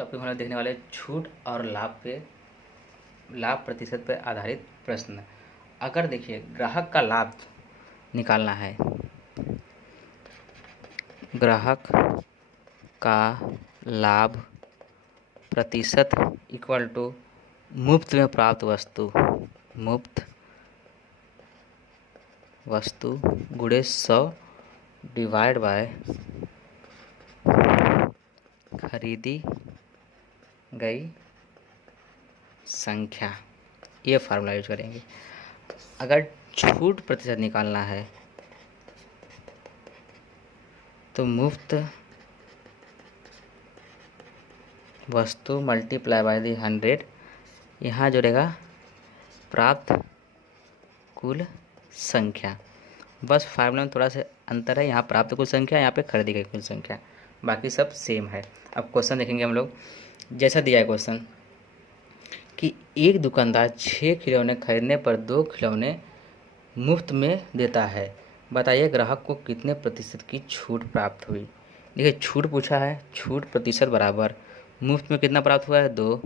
Topic हम लोग देखने वाले छूट और लाभ प्रतिशत पर आधारित प्रश्न। अगर देखिए ग्राहक का लाभ निकालना है, ग्राहक का लाभ प्रतिशत इक्वल टू मुफ्त में प्राप्त वस्तु गुणे 100 डिवाइड बाय खरीदी गई संख्या। ये फार्मूला यूज करेंगे। अगर छूट प्रतिशत निकालना है तो मुफ्त वस्तु मल्टीप्लाई बाय दी 100, यहाँ जुड़ेगा प्राप्त कुल संख्या। बस फार्मूला में थोड़ा सा अंतर है, यहाँ प्राप्त कुल संख्या, यहाँ पे खरीदी गई कुल संख्या, बाकी सब सेम है। अब क्वेश्चन देखेंगे हम लोग। जैसा दिया है क्वेश्चन कि एक दुकानदार 6 खिलौने खरीदने पर 2 खिलौने मुफ्त में देता है, बताइए ग्राहक को कितने प्रतिशत की छूट प्राप्त हुई। देखिए छूट पूछा है, छूट प्रतिशत बराबर मुफ्त में कितना प्राप्त हुआ है 2,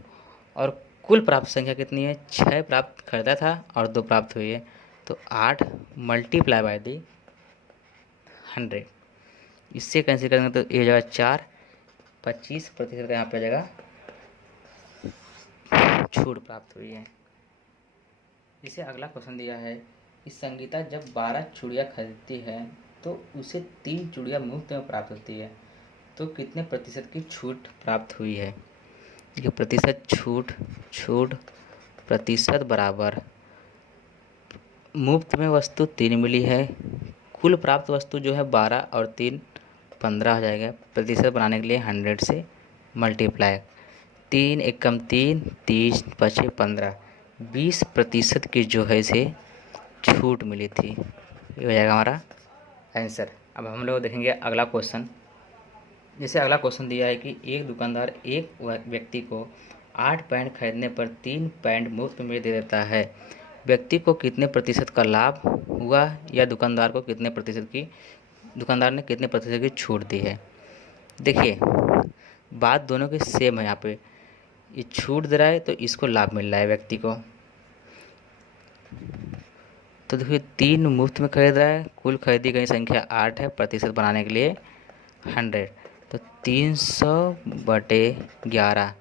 और कुल प्राप्त संख्या कितनी है 6 प्राप्त खरीदा था और 2 प्राप्त हुई है, तो 8 मल्टीप्लाई बाय दी 100। इससे कैंसिल करेंगे तो ये हो जाएगा 4, 25% का यहाँ पे आ जाएगा छूट प्राप्त हुई है। इसे अगला क्वेश्चन दिया है कि संगीता जब 12 चूड़ियाँ खरीदती है तो उसे 3 चूड़ियाँ मुफ्त में प्राप्त होती है, तो कितने प्रतिशत की छूट प्राप्त हुई है। ये प्रतिशत छूट प्रतिशत बराबर मुफ्त में वस्तु 3 मिली है, कुल प्राप्त वस्तु जो है 12 और 3 15 हो जाएगा। प्रतिशत बनाने के लिए 100 से मल्टीप्लाई, 3 एकम 3, 30 पचे 15, 20% की जो है इसे छूट मिली थी। ये हो जाएगा हमारा आंसर। अब हम लोग देखेंगे अगला क्वेश्चन। जैसे अगला क्वेश्चन दिया है कि एक दुकानदार एक व्यक्ति को 8 पैंट खरीदने पर 3 पैंट मुफ्त में दे देता है, व्यक्ति को कितने प्रतिशत का लाभ हुआ, या दुकानदार ने कितने प्रतिशत की छूट दी है। देखिए बात दोनों की सेम है। यहाँ पे ये छूट दे रहा है तो इसको लाभ मिल रहा है व्यक्ति को। तो देखिए 3 मुफ्त में खरीद रहा है, कुल खरीदी गई संख्या 8 है, प्रतिशत बनाने के लिए 100, तो 300 बटे 11,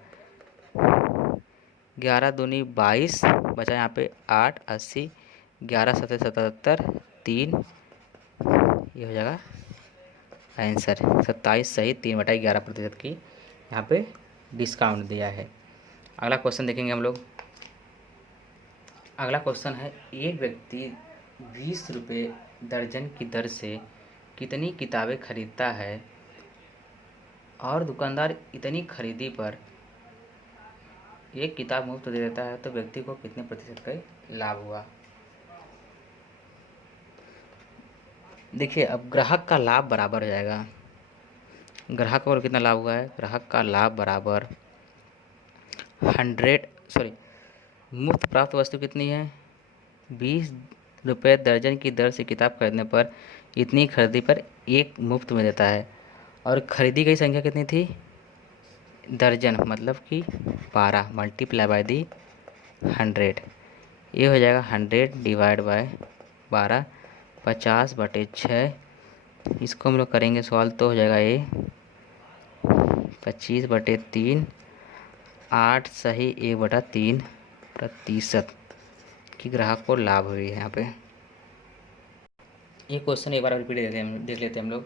11 दूनी 22, बचा यहाँ पे 8, 80, 11 सत्तर 77, 3, ये हो जाएगा आंसर 27 सही 3/11% की यहाँ पे डिस्काउंट दिया है। अगला क्वेश्चन देखेंगे हम लोग। अगला क्वेश्चन है एक व्यक्ति 20 रुपये दर्जन की दर से कितनी किताबें खरीदता है और दुकानदार इतनी खरीदी पर एक किताब मुफ्त दे देता है, तो व्यक्ति को कितने प्रतिशत का लाभ हुआ। देखिए अब ग्राहक का लाभ बराबर हो जाएगा, ग्राहक को कितना लाभ हुआ है, ग्राहक का लाभ बराबर मुफ्त प्राप्त वस्तु कितनी है 20 रुपये दर्जन की दर से किताब खरीदने पर इतनी खरीदी पर एक मुफ्त में देता है, और खरीदी गई संख्या कितनी थी दर्जन, मतलब कि 12 मल्टीप्लाई बाय दी 100। ये हो जाएगा 100 डिवाइड बाय 12, 50 बटे 6, इसको हम लोग करेंगे सॉल्व तो हो जाएगा ये 25 बटे 3, 8 सही 1/3 प्रतिशत की ग्राहक को लाभ हुई है। यहाँ पे ये क्वेश्चन एक बार रिपीट देख लेते हैं हम लोग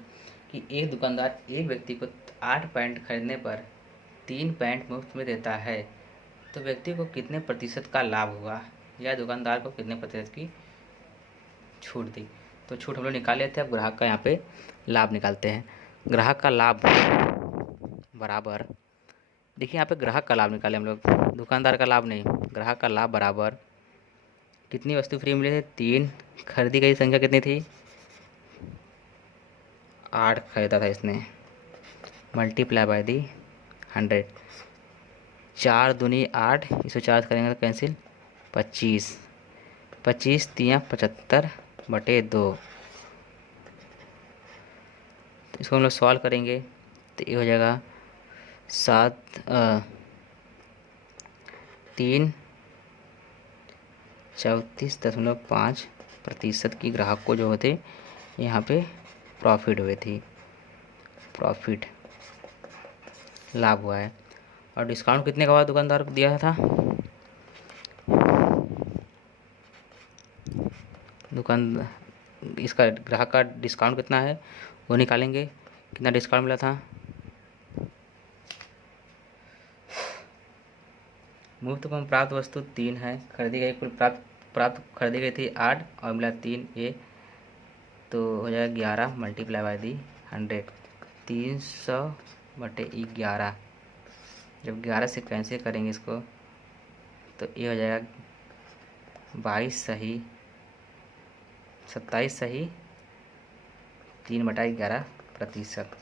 कि एक दुकानदार एक व्यक्ति को 8 पैंट खरीदने पर 3 पैंट मुफ्त में देता है, तो व्यक्ति को कितने प्रतिशत का लाभ हुआ, या दुकानदार को कितने प्रतिशत की छूट दी। तो छूट हम लोग निकाल लेते हैं। अब ग्राहक का यहाँ पे लाभ निकालते हैं। ग्राहक का लाभ बराबर, देखिए यहाँ पे ग्राहक का लाभ निकाले हम लोग, दुकानदार का लाभ नहीं, ग्राहक का लाभ बराबर कितनी वस्तु फ्री मिली थी 3, खरीदी गई संख्या कितनी थी 8 खरीदा था इसने, मल्टीप्लाई बाय दी 100, 4 दूनी 8, इसको 4 करेंगे तो कैंसिल 25, 25 3 75 बटे 2, तो इसको हम लोग सॉल्व करेंगे तो ये हो जाएगा 34.5% की ग्राहक को जो होते यहाँ पे प्रॉफिट हुए थी, प्रॉफिट लाभ हुआ है। और डिस्काउंट कितने का बाद दुकानदार को दिया था? इसका ग्राहक का डिस्काउंट कितना है वो निकालेंगे। कितना डिस्काउंट मिला था? मुफ्त में प्राप्त वस्तु 3 है, खरीदी गई कुल प्राप्त खरीदी गई थी 8 और मिला 3, ये तो हो जाएगा 11 मल्टीप्लाई बाय दी 100, 300/11। जब 11 से कैंसिल करेंगे इसको तो ये हो जाएगा 22 सही 27 सही 3/11%।